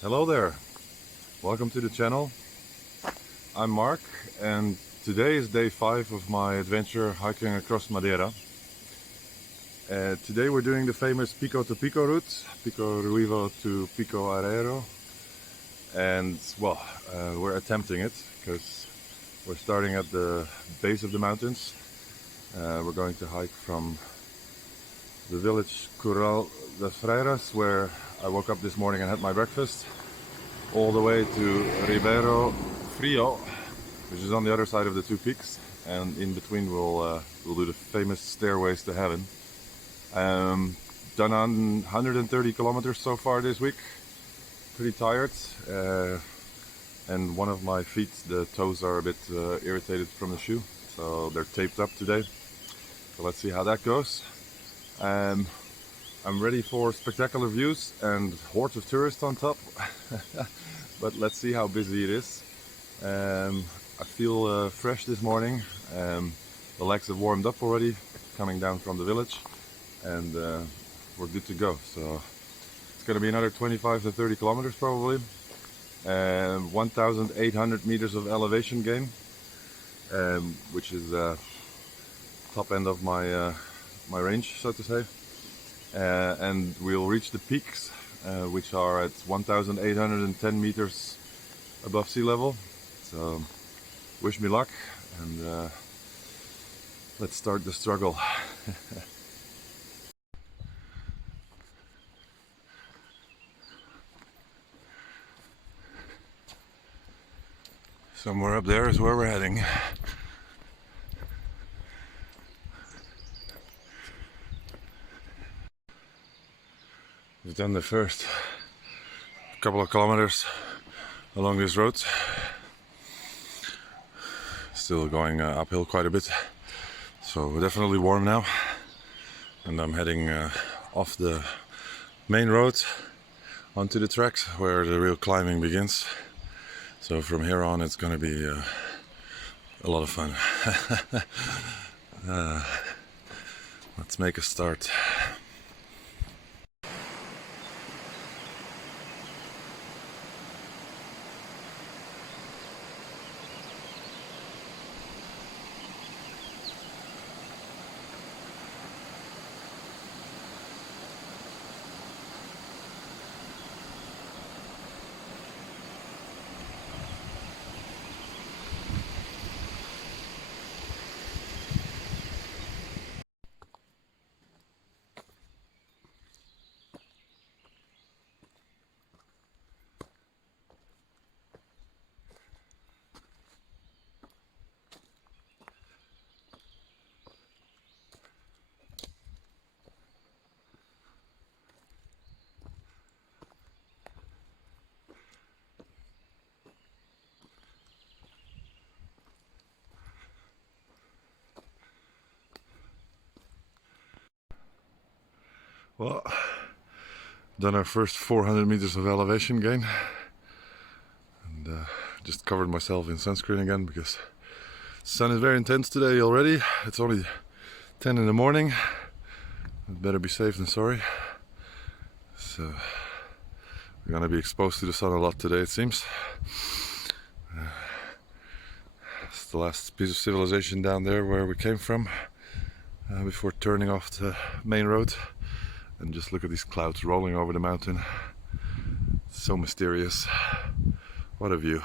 Hello there, welcome to the channel. I'm Mark and today is day 5 of my adventure hiking across Madeira. Today we're doing the famous Pico to Pico route, Pico Ruivo to Pico Arieiro, and well, we're attempting it because we're starting at the base of the mountains. We're going to hike from the village Curral das Freiras, where I woke up this morning and had my breakfast, all the way to Ribeiro Frío, which is on the other side of the two peaks, and in between we'll do the famous stairways to heaven. Done on 130 kilometers so far this week, pretty tired, and one of my feet, the toes are a bit irritated from the shoe, so they're taped up today. So let's see how that goes. I'm ready for spectacular views and hordes of tourists on top, but let's see how busy it is. I feel fresh this morning. The legs have warmed up already, coming down from the village, and we're good to go. So it's going to be another 25 to 30 kilometers probably, 1,800 meters of elevation gain, which is top end of my my range, so to say. And we'll reach the peaks, which are at 1,810 meters above sea level. So wish me luck, and let's start the struggle. Somewhere up there is where we're heading. We've done the first couple of kilometers along this road. Still going uphill quite a bit, so we're definitely warm now. And I'm heading off the main road onto the tracks where the real climbing begins. So from here on it's going to be a lot of fun. Let's make a start. Well, done our first 400 meters of elevation gain, and just covered myself in sunscreen again because the sun is very intense today already. It's only 10 in the morning. Better be safe than sorry. So we're gonna be exposed to the sun a lot today, it seems. It's the last piece of civilization down there where we came from before turning off the main road. And just look at these clouds rolling over the mountain. It's so mysterious. What a view.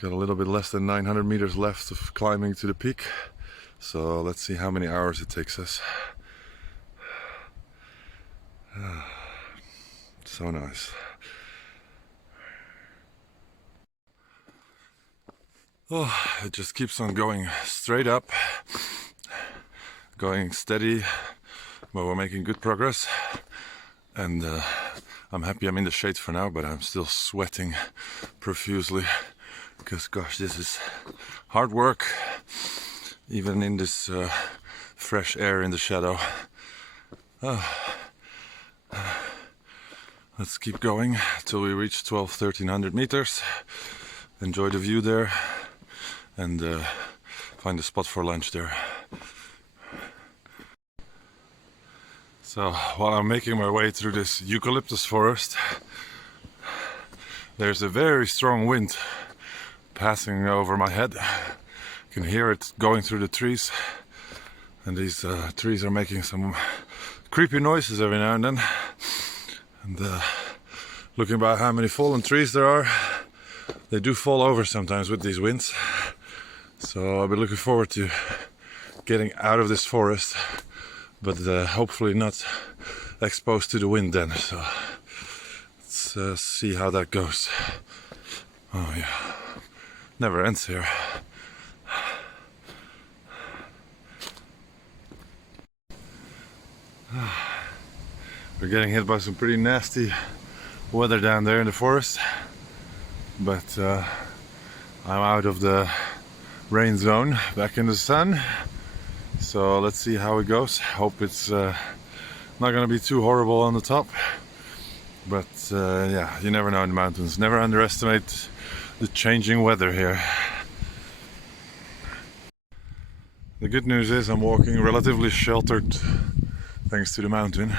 Got a little bit less than 900 meters left of climbing to the peak. So let's see how many hours it takes us. So nice. Oh, it just keeps on going straight up. Going steady, but we're making good progress, and I'm happy I'm in the shade for now, but I'm still sweating profusely because gosh, this is hard work even in this fresh air in the shadow. Let's keep going till we reach 1,300 meters, enjoy the view there, and find a spot for lunch there. So while I'm making my way through this eucalyptus forest, there's a very strong wind passing over my head. You can hear it going through the trees, and these trees are making some creepy noises every now and then. And looking about how many fallen trees there are, they do fall over sometimes with these winds. So I'll be looking forward to getting out of this forest, but hopefully not exposed to the wind then. So let's see how that goes. Oh yeah, never ends here. We're getting hit by some pretty nasty weather down there in the forest, but I'm out of the rain zone, back in the sun. So let's see how it goes. Hope it's not gonna be too horrible on the top, but yeah, you never know in the mountains. Never underestimate the changing weather here. The good news is I'm walking relatively sheltered thanks to the mountain.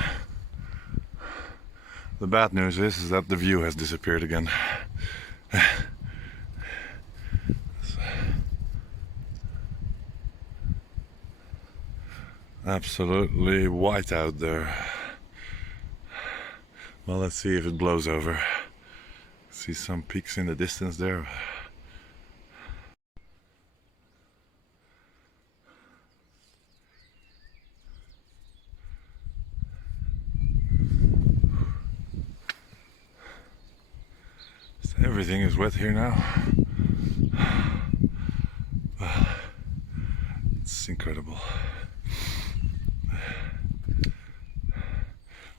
The bad news is that the view has disappeared again. Absolutely white out there. Well, let's see if it blows over. See some peaks in the distance there. Everything is wet here now. It's incredible.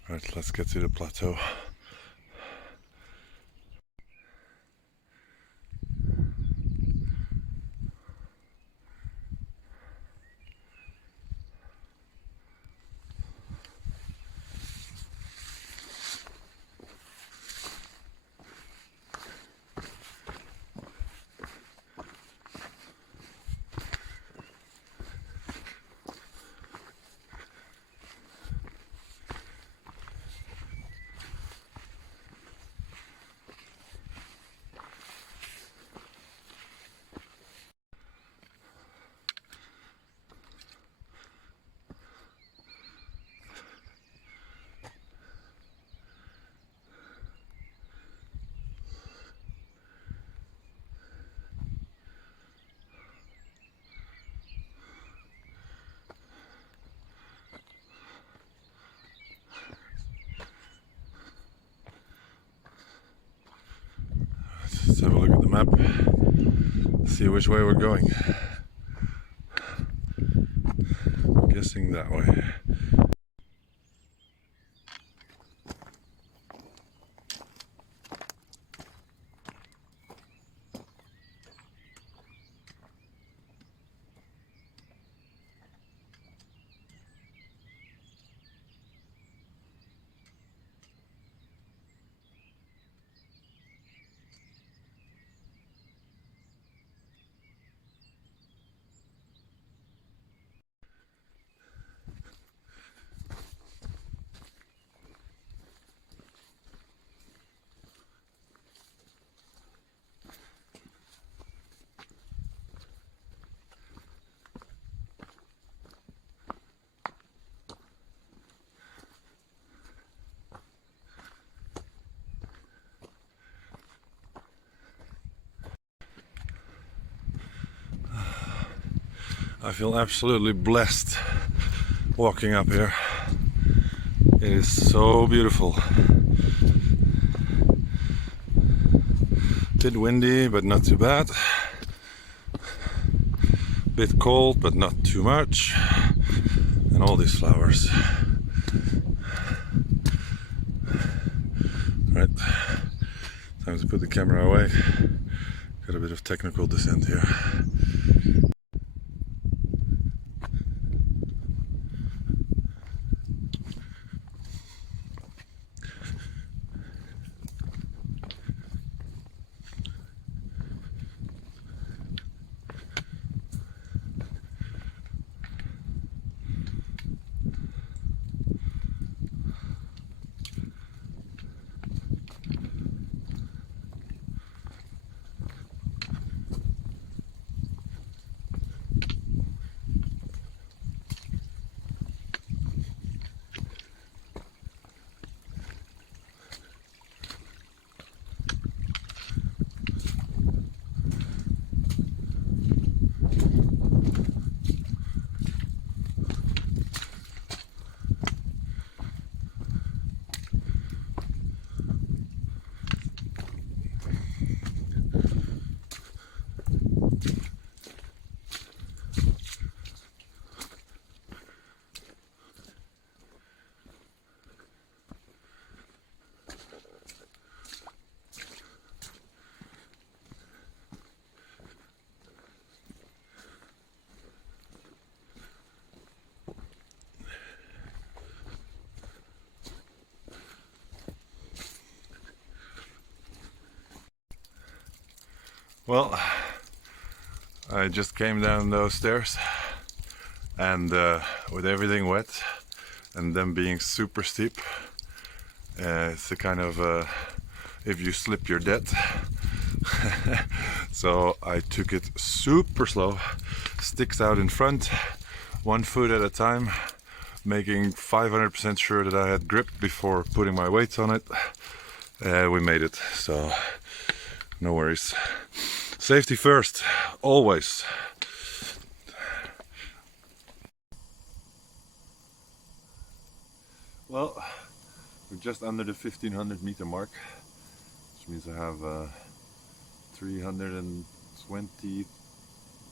Alright, let's get to the plateau. Let's have a look at the map, see which way we're going. I'm guessing that way. I feel absolutely blessed walking up here. It is so beautiful. Bit windy, but not too bad. Bit cold, but not too much. And all these flowers. Right, time to put the camera away. Got a bit of technical descent here. Well, I just came down those stairs and with everything wet and them being super steep, it's the kind of if you slip you're dead. So I took it super slow, sticks out in front, 1 foot at a time, making 500% sure that I had grip before putting my weight on it. We made it, so no worries. Safety first, always. Well, we're just under the 1500 meter mark, which means I have 320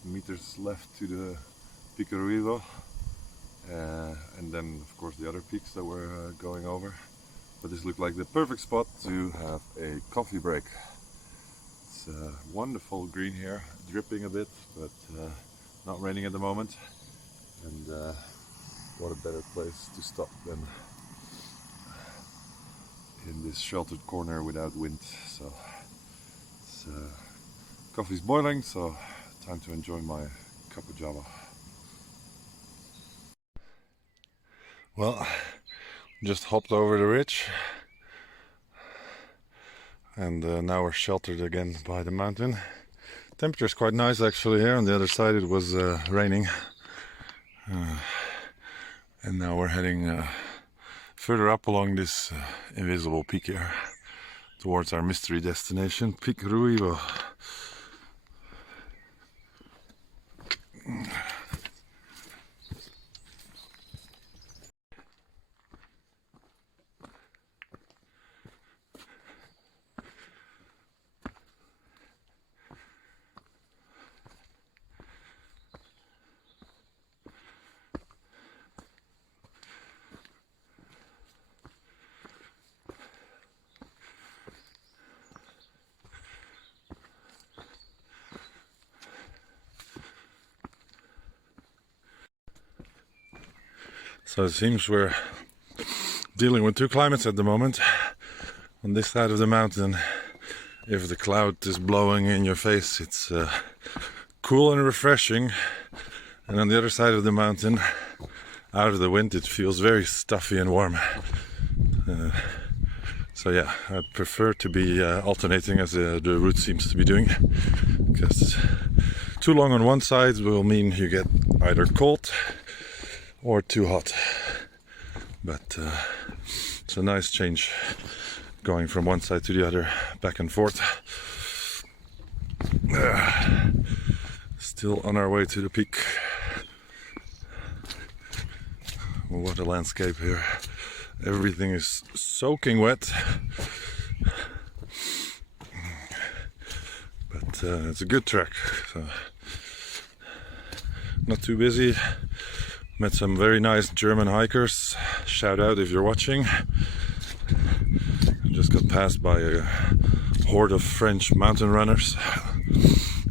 meters left to the Pico Ruivo, and then of course the other peaks that we're going over. But this looked like the perfect spot to have a coffee break. It's wonderful green here, dripping a bit, but not raining at the moment. And what a better place to stop than in this sheltered corner without wind. So it's, coffee's boiling, so time to enjoy my cup of java. Well, just hopped over the ridge, and now we're sheltered again by the mountain. Temperature is quite nice actually here. On the other side it was raining, and now we're heading further up along this invisible peak here towards our mystery destination, Pico Ruivo. So it seems we're dealing with two climates at the moment. On this side of the mountain, if the cloud is blowing in your face, it's cool and refreshing. And on the other side of the mountain, out of the wind, it feels very stuffy and warm. So yeah, I prefer to be alternating as the route seems to be doing, because too long on one side will mean you get either cold or too hot. But it's a nice change going from one side to the other, back and forth. Still on our way to the peak. What a landscape here. Everything is soaking wet. But it's a good trek. So not too busy. Met some very nice German hikers. Shout out if you're watching. Just got passed by a horde of French mountain runners.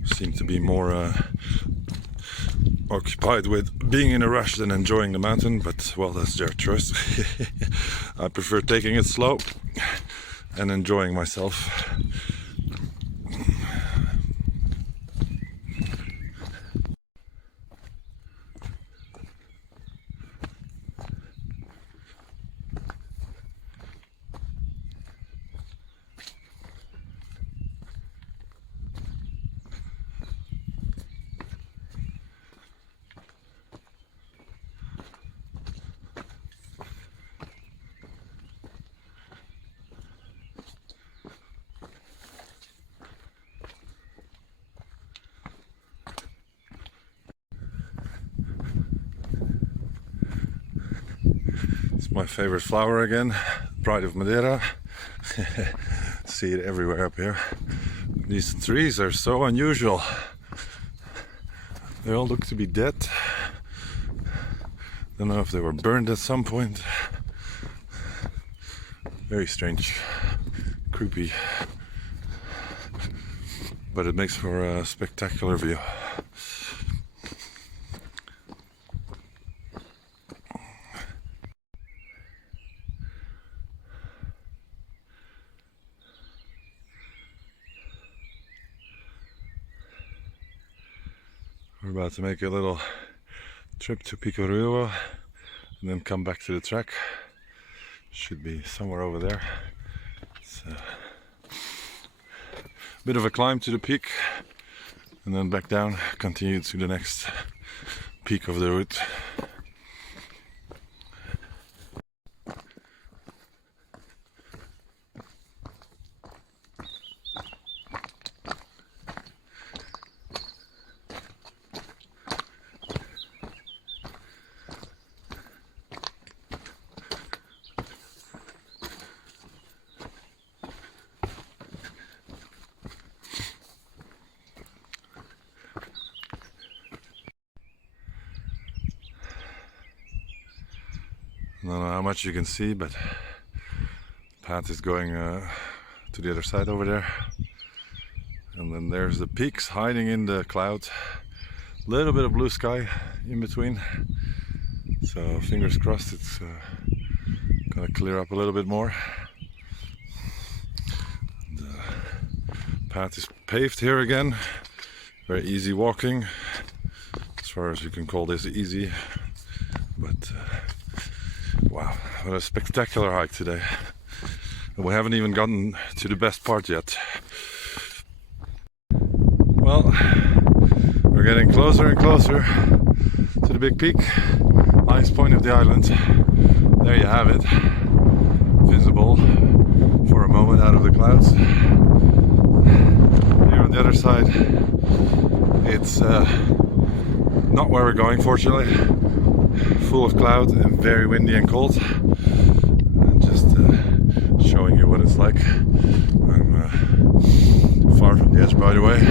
Seem to be more occupied with being in a rush than enjoying the mountain, but well, that's their choice. I prefer taking it slow and enjoying myself. It's my favorite flower again, Pride of Madeira. See it everywhere up here. These trees are so unusual. They all look to be dead. Don't know if they were burned at some point. Very strange, creepy, but it makes for a spectacular view. We're about to make a little trip to Pico Ruivo and then come back to the track. Should be somewhere over there. It's a bit of a climb to the peak and then back down, continue to the next peak of the route. I don't know how much you can see, but the path is going to the other side over there. And then there's the peaks hiding in the clouds. A little bit of blue sky in between. So fingers crossed it's gonna clear up a little bit more. The path is paved here again. Very easy walking. As far as you can call this easy. But wow, what a spectacular hike today. And we haven't even gotten to the best part yet. Well, we're getting closer and closer to the big peak, highest point of the island. There you have it, visible for a moment out of the clouds. Here on the other side, it's not where we're going, fortunately. Full of clouds and very windy and cold. And just showing you what it's like. I'm far from the edge, by the way,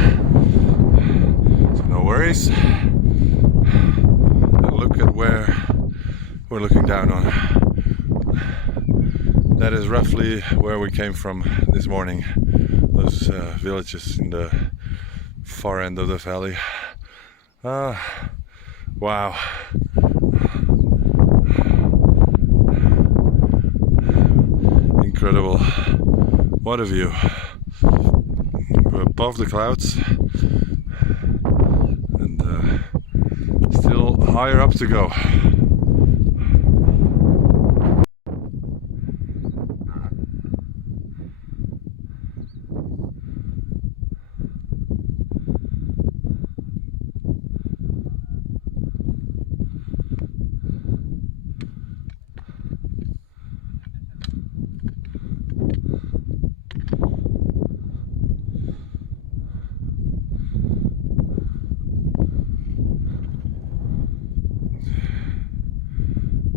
so no worries. And look at where we're looking down on. That is roughly where we came from this morning. Those villages in the far end of the valley. Wow. Incredible. What a view. We're above the clouds and still higher up to go.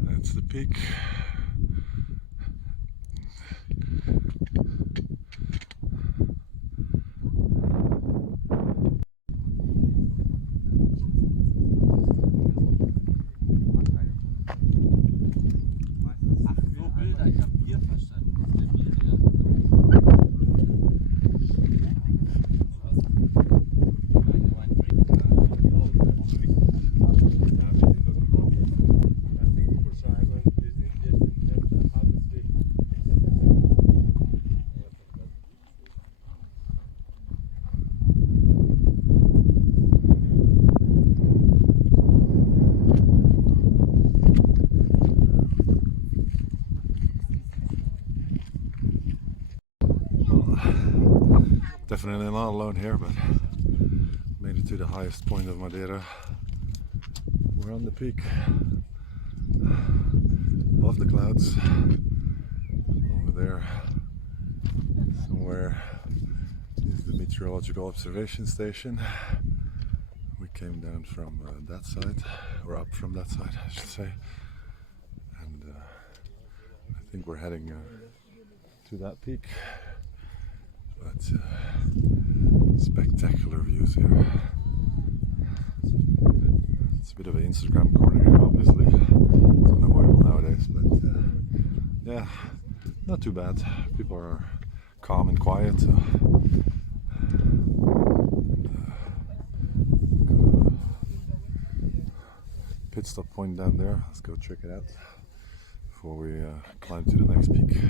That's the peak. Definitely not alone here, but made it to the highest point of Madeira. We're on the peak, above the clouds. Over there, somewhere, is the meteorological observation station. We came down from that side, or up from that side, I should say. And I think we're heading to that peak. But spectacular views here. It's a bit of an Instagram corner here, obviously. It's unavoidable nowadays, but yeah, not too bad. People are calm and quiet. So. Pit stop point down there. Let's go check it out before we climb to the next peak.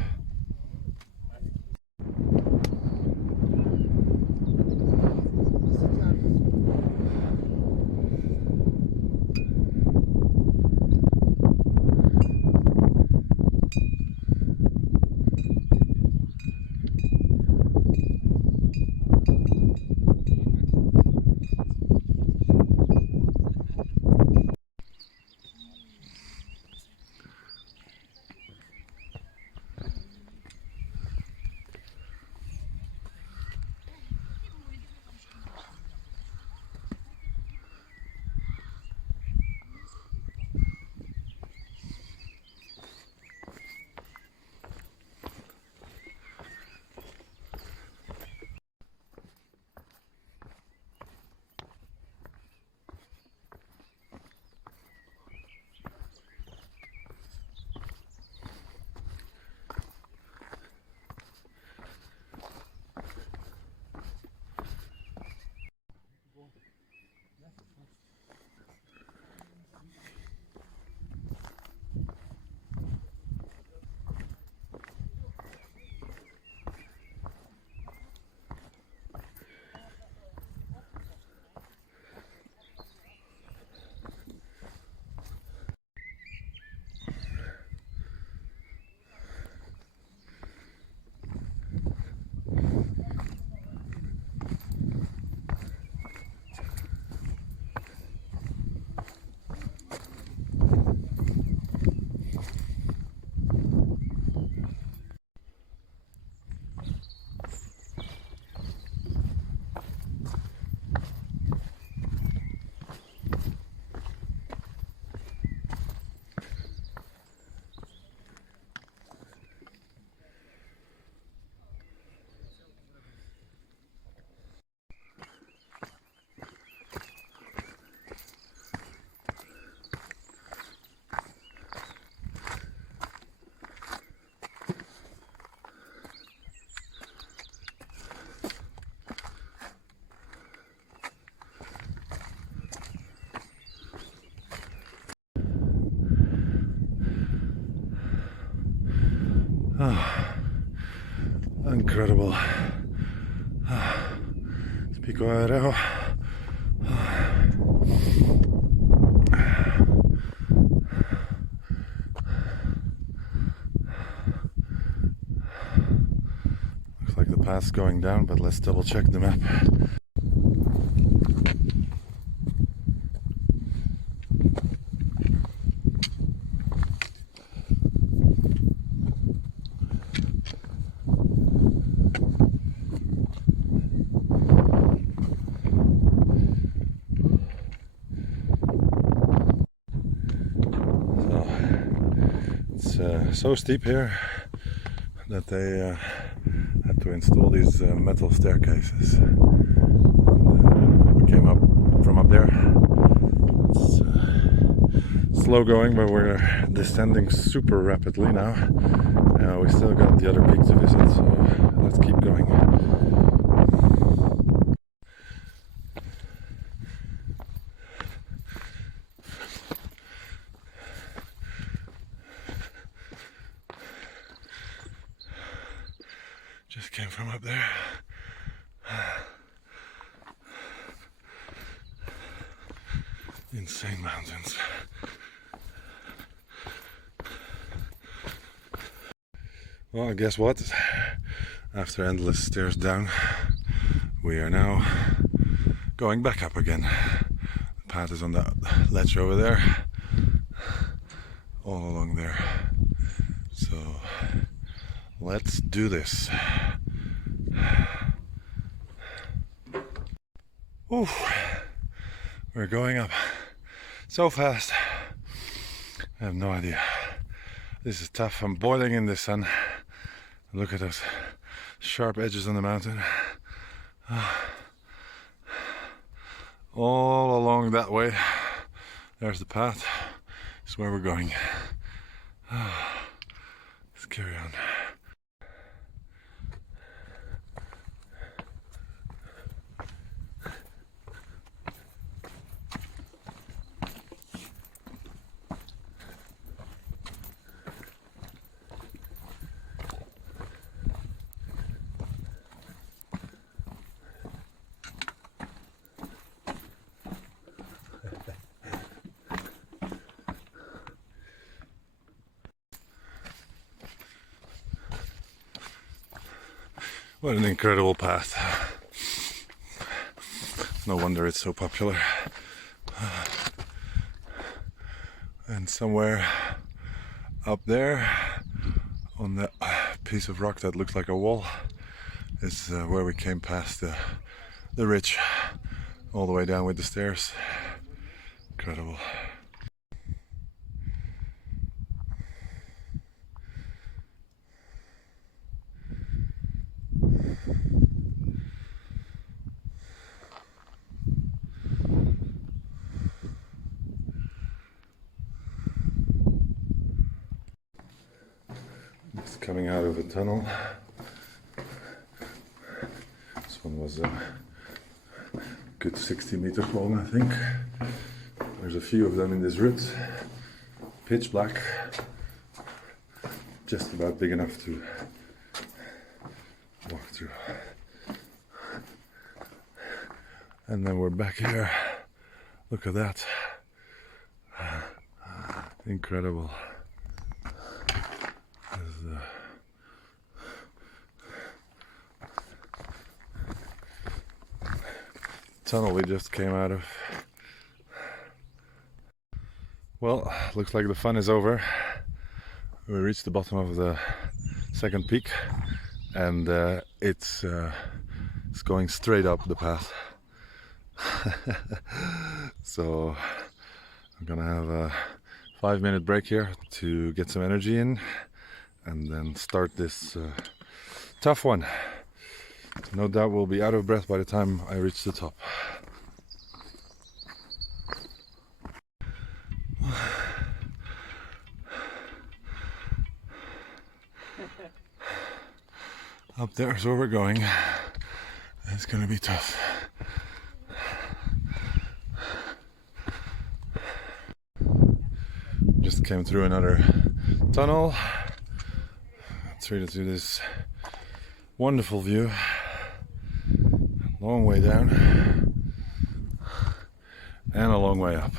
Oh, incredible. It's Pico Arieiro. Looks like the path's going down, but let's double check the map. So steep here that they had to install these metal staircases. We came up from up there. It's slow going, but we're descending super rapidly now. We still got the other peak to visit, so let's keep going. Just came from up there. Insane mountains. Well, guess what? After endless stairs down, we are now going back up again. The path is on that ledge over there, all along there. So let's do this. Oof. We're going up so fast. I have no idea. This is tough. I'm boiling in the sun. Look at those sharp edges on the mountain. All along that way. There's the path. It's where we're going. Let's carry on. What an incredible path. No wonder it's so popular. And somewhere up there on that piece of rock that looks like a wall is where we came past the ridge all the way down with the stairs. Incredible. It's coming out of a tunnel. This one was a good 60 meters long, I think. There's a few of them in this route. Pitch black. Just about big enough to walk through. And then we're back here. Look at that. Incredible. Tunnel we just came out of. Well, looks like the fun is over. We reached the bottom of the second peak, and it's going straight up the path. So I'm gonna have a 5-minute break here to get some energy in, and then start this tough one. No doubt we'll be out of breath by the time I reach the top. Up there is where we're going. It's gonna be tough. Just came through another tunnel. treated to this wonderful view. Long way down and a long way up.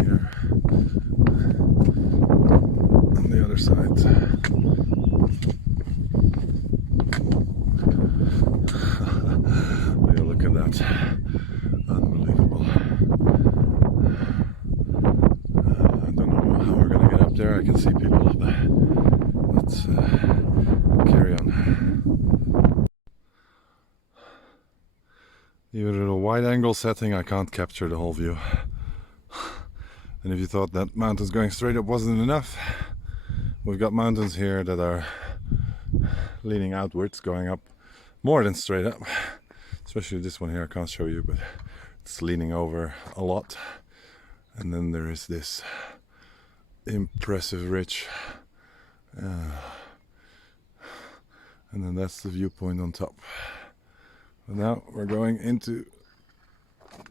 Here on the other side. Look at that. Unbelievable. I don't know how we're gonna get up there. I can see people up there. Let's carry on. Even at a wide angle setting, I can't capture the whole view. And if you thought that mountains going straight up wasn't enough, we've got mountains here that are leaning outwards, going up more than straight up. Especially this one here, I can't show you, but it's leaning over a lot. And then there is this impressive ridge. And then that's the viewpoint on top. And now we're going into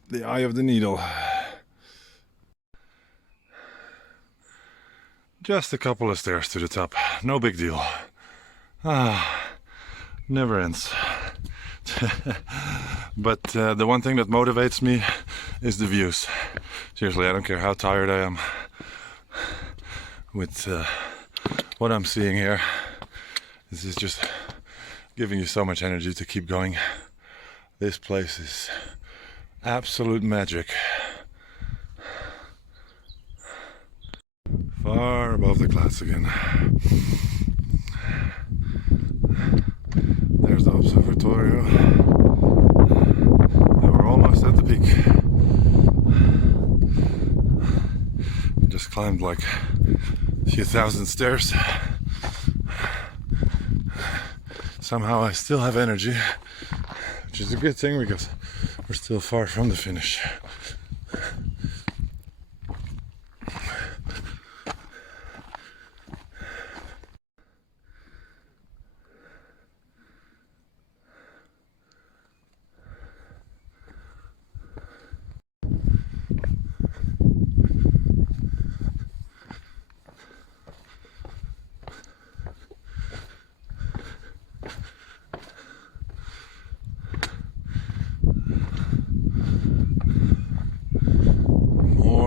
the eye of the needle. Just a couple of stairs to the top, no big deal. Never ends. But the one thing that motivates me is the views. Seriously, I don't care how tired I am with what I'm seeing here. This is just giving you so much energy to keep going. This place is absolute magic. Far above the clouds again. There's the observatorio. And we're almost at the peak. Just climbed like a few thousand stairs. Somehow I still have energy, which is a good thing because we're still far from the finish.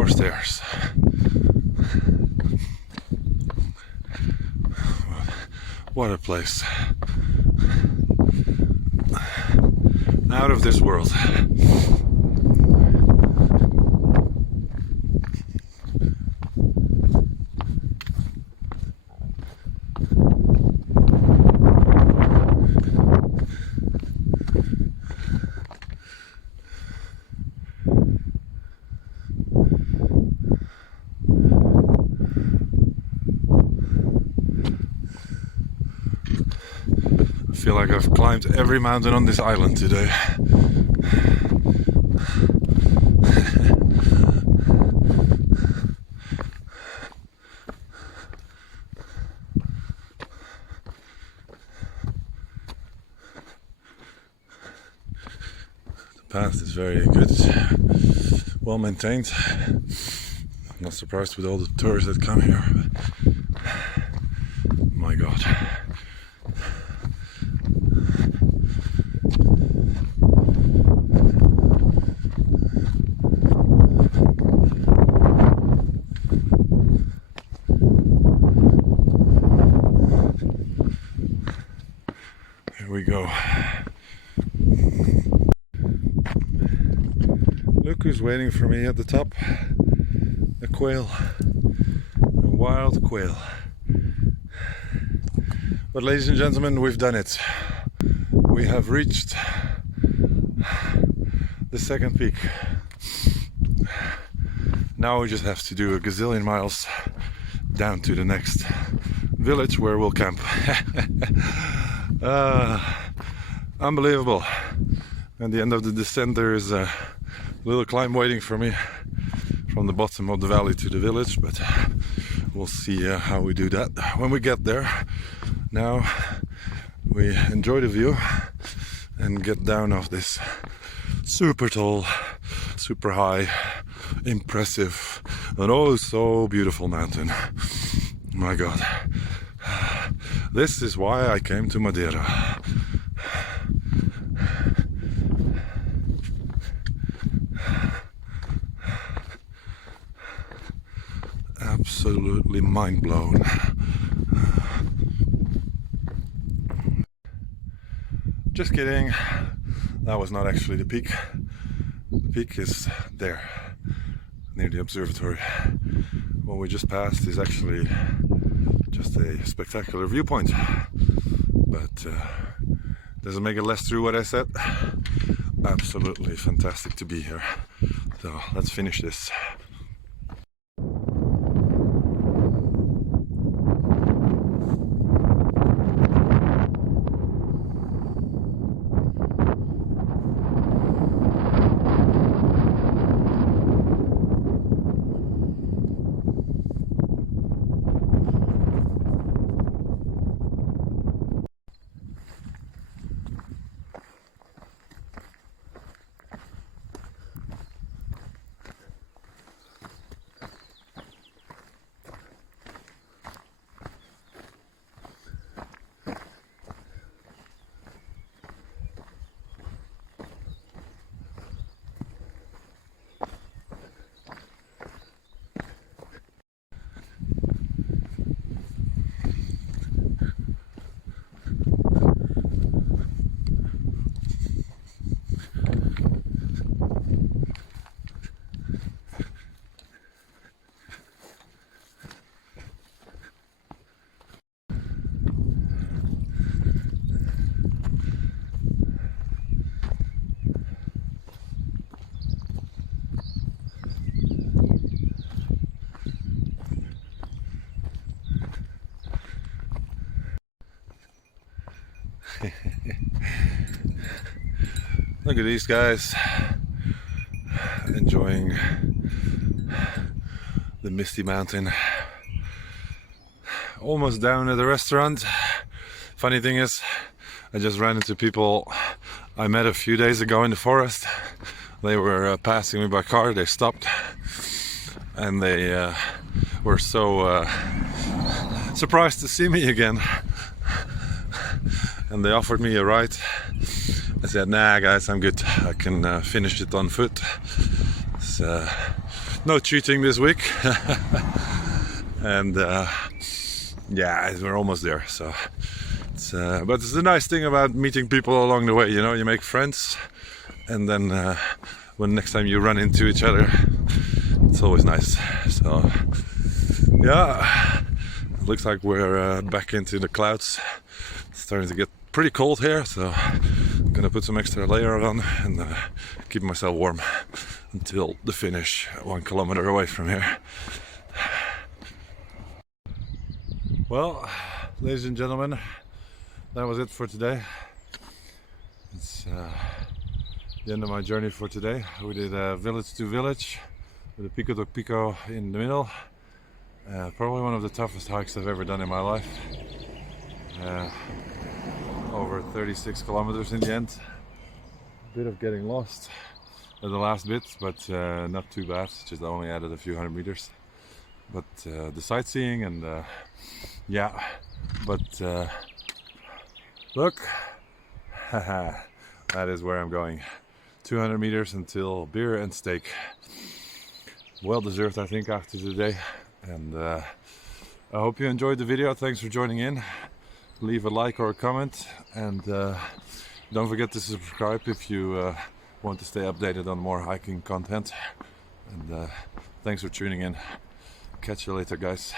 Stairs. What a place. Out of this world. I feel like I've climbed every mountain on this island today. The path is very good, well maintained. I'm not surprised with all the tourists that come here. My God. Here we go. Look who's waiting for me at the top. A quail. A wild quail. But ladies and gentlemen, we've done it. We have reached the second peak. Now we just have to do a gazillion miles down to the next village where we'll camp. Unbelievable. At the end of the descent there is a little climb waiting for me from the bottom of the valley to the village, but we'll see how we do that when we get there. Now we enjoy the view and get down off this super tall, super high impressive and oh so beautiful mountain. My God. This is why I came to Madeira. Absolutely mind blown. Just kidding. That was not actually the peak. The peak is there, near the observatory. What we just passed is actually just a spectacular viewpoint. But doesn't make it less true what I said. Absolutely fantastic to be here. So let's finish this. Look at these guys enjoying the misty mountain. Almost down at the restaurant. Funny thing is, I just ran into people I met a few days ago in the forest. They were passing me by car, they stopped and they were so surprised to see me again. And they offered me a ride. I said, nah guys, I'm good, I can finish it on foot. It's, no cheating this week. And yeah, we're almost there. So it's, but it's the nice thing about meeting people along the way, you know, you make friends, and then when next time you run into each other, it's always nice. So yeah, it looks like we're back into the clouds. It's starting to get pretty cold here, so I'm gonna put some extra layer on and keep myself warm until the finish, 1 kilometer away from here. Well, ladies and gentlemen, that was it for today. It's the end of my journey for today. We did village to village with a Pico to Pico in the middle. Probably one of the toughest hikes I've ever done in my life. Over 36 kilometers in the end. A bit of getting lost at the last bit, but not too bad. Just only added a few 100 meters. But the sightseeing and yeah, but look, that is where I'm going. 200 meters until beer and steak. Well deserved, I think, after today. And I hope you enjoyed the video. Thanks for joining in. Leave a like or a comment, and don't forget to subscribe if you want to stay updated on more hiking content. And thanks for tuning in. Catch you later, guys.